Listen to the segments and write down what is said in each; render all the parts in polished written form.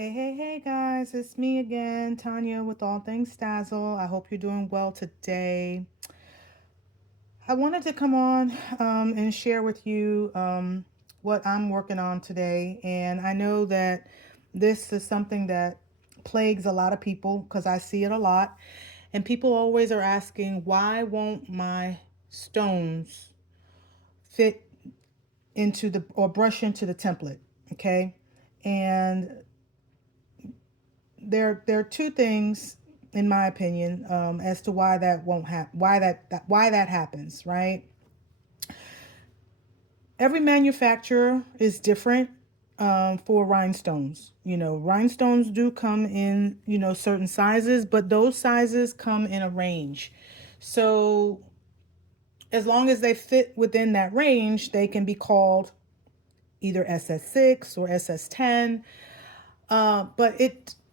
Hey guys, it's me again, Tanya with All Things Dazzle. I hope you're doing well today. I wanted to come on and share with you what I'm working on today. And I know that this is something that plagues a lot of people because I see it a lot. And people always are asking, why won't my stones fit into the or brush into the template? Okay. And there are two things in my opinion as to why that won't happen, why that happens, right? Every manufacturer is different for rhinestones. Rhinestones do come in certain sizes, but those sizes come in a range. So as long as they fit within that range, they can be called either SS6 or SS10.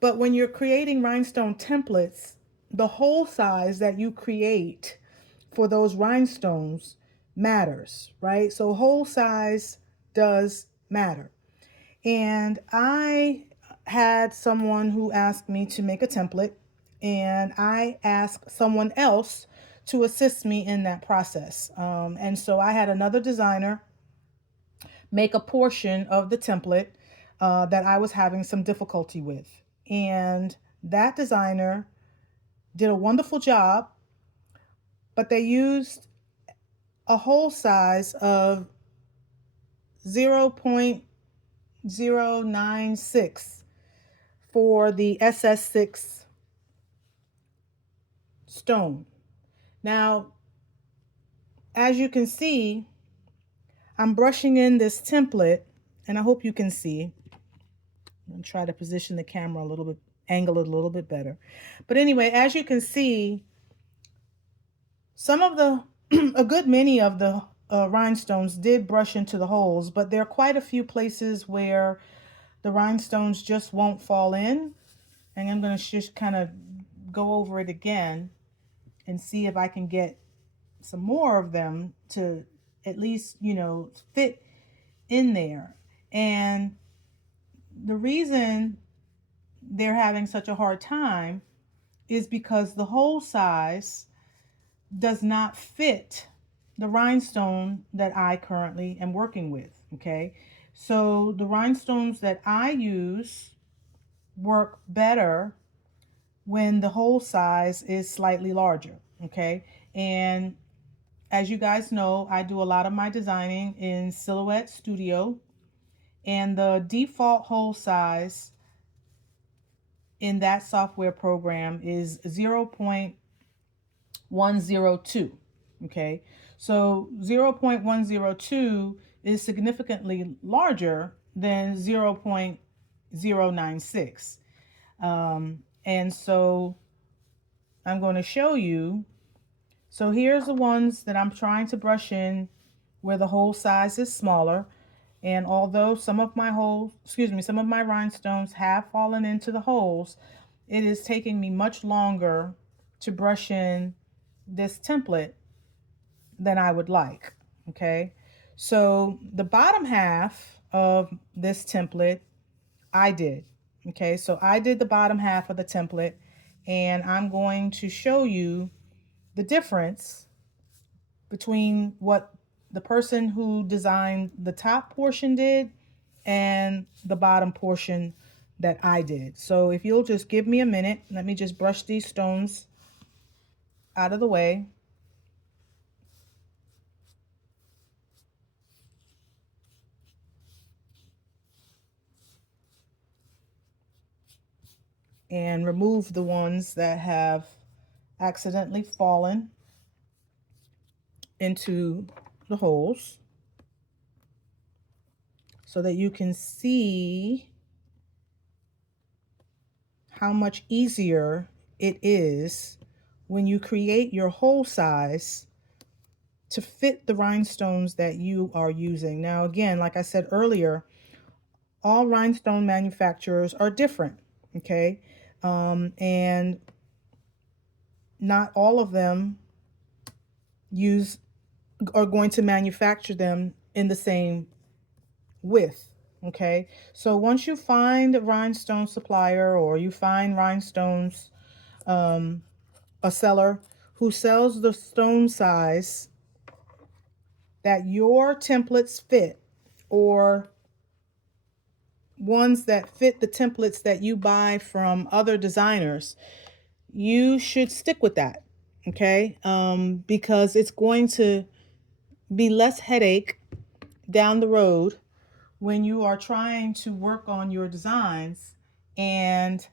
But when you're creating rhinestone templates, the hole size that you create for those rhinestones matters, right? So hole size does matter. And I had someone who asked me to make a template, and I asked someone else to assist me in that process. And so I had another designer make a portion of the template that I was having some difficulty with. And that designer did a wonderful job, but they used a hole size of 0.096 for the SS6 stone. Now, as you can see, I'm brushing in this template, and I hope you can see. I'm try to position the camera a little bit, angle it a little bit better. But anyway, as you can see, some of the, a good many of the rhinestones did brush into the holes, but there are quite a few places where the rhinestones just won't fall in. And I'm going to just kind of go over it again and see if I can get some more of them to at least, fit in there. And the reason they're having such a hard time is because the hole size does not fit the rhinestone that I currently am working with. Okay, so the rhinestones that I use work better when the hole size is slightly larger. Okay, and as you guys know, I do a lot of my designing in Silhouette Studio, and the default hole size in that software program is 0.102. Okay, so 0.102 is significantly larger than 0.096. And so I'm going to show you. So here's the ones that I'm trying to brush in where the hole size is smaller. And although some of my some of my rhinestones have fallen into the holes, it is taking me much longer to brush in this template than I would like. Okay, so the bottom half of this template I did. Okay, so I did the bottom half of the template, and I'm going to show you the difference between what the person who designed the top portion did and the bottom portion that I did. So if you'll just give me a minute, let me just brush these stones out of the way. And remove the ones that have accidentally fallen into the holes so that you can see how much easier it is when you create your hole size to fit the rhinestones that you are using. Now, again, like I said earlier, all rhinestone manufacturers are different, okay? And not all of them are going to manufacture them in the same width, Okay, so once you find a rhinestone supplier, or you find rhinestones, a seller who sells the stone size that your templates fit, or ones that fit the templates that you buy from other designers, you should stick with that. Okay, because it's going to be less headache down the road when you are trying to work on your designs and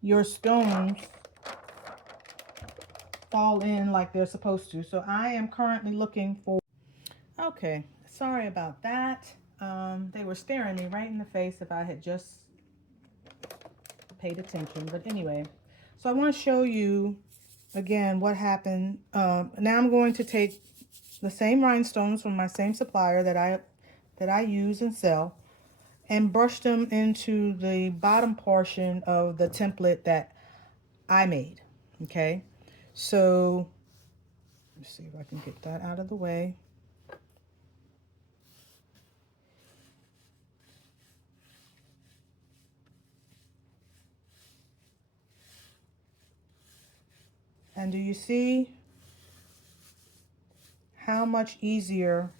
your stones fall in like they're supposed to. So I am currently looking for, okay, sorry about that. They were staring me right in the face if I had just paid attention. But anyway, so I want to show you again what happened. Now I'm going to take the same rhinestones from my same supplier that I use and sell, and brush them into the bottom portion of the template that I made. Okay, so let's see if I can get that out of the way. And do you see how much easier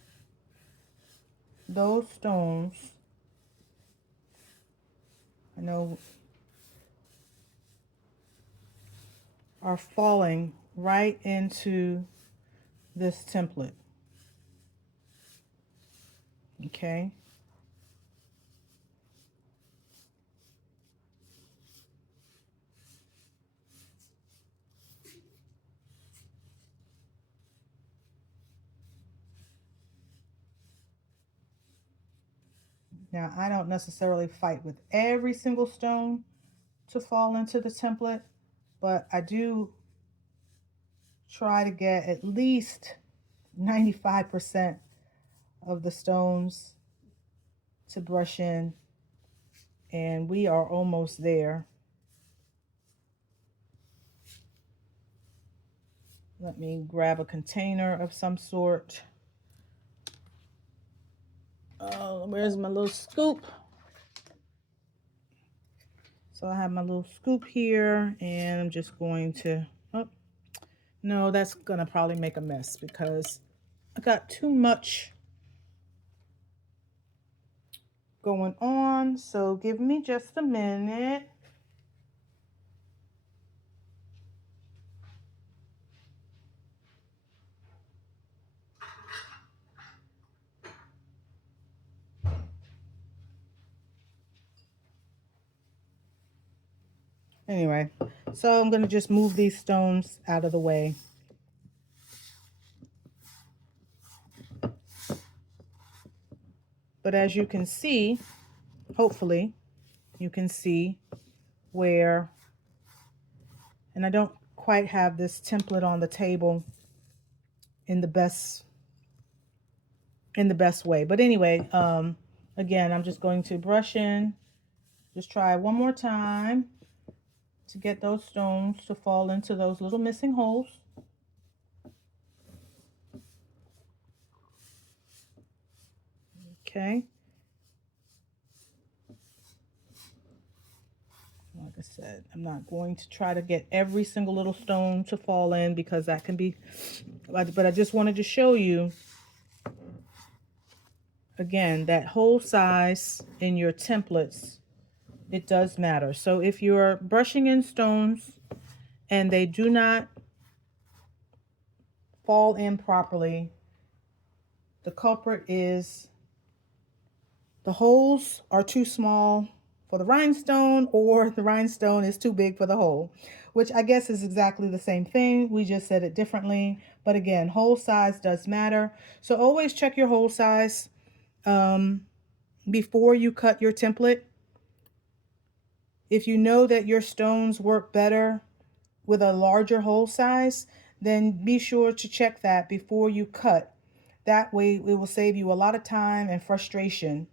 those stones, I know, are falling right into this template? Okay. Now, I don't necessarily fight with every single stone to fall into the template, but I do try to get at least 95% of the stones to brush in, and we are almost there. Let me grab a container of some sort. Oh, where's my little scoop? So I have my little scoop here, and I'm just going to, oh, no, that's gonna probably make a mess because I got too much going on. So give me just a minute. Anyway, so I'm gonna just move these stones out of the way. But as you can see, hopefully you can see where, and I don't quite have this template on the table in the best way. But anyway, again, I'm just going to brush in, just try one more time to get those stones to fall into those little missing holes. Okay. Like I said, I'm not going to try to get every single little stone to fall in because that can be, but I just wanted to show you again that hole size in your templates, it does matter. So if you're brushing in stones and they do not fall in properly, the culprit is the holes are too small for the rhinestone, or the rhinestone is too big for the hole, which I guess is exactly the same thing. We just said it differently. But again, hole size does matter. So always check your hole size before you cut your template. If you know that your stones work better with a larger hole size, then be sure to check that before you cut. That way it will save you a lot of time and frustration.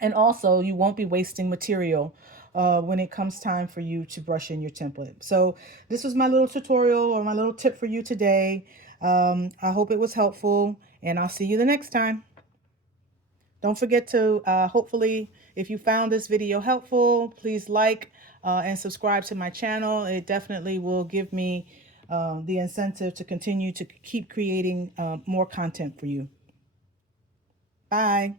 And also you won't be wasting material when it comes time for you to brush in your template. So this was my little tutorial, or my little tip for you today. I hope it was helpful, and I'll see you the next time. Don't forget to, hopefully, if you found this video helpful, please like and subscribe to my channel. It definitely will give me the incentive to continue to keep creating more content for you. Bye.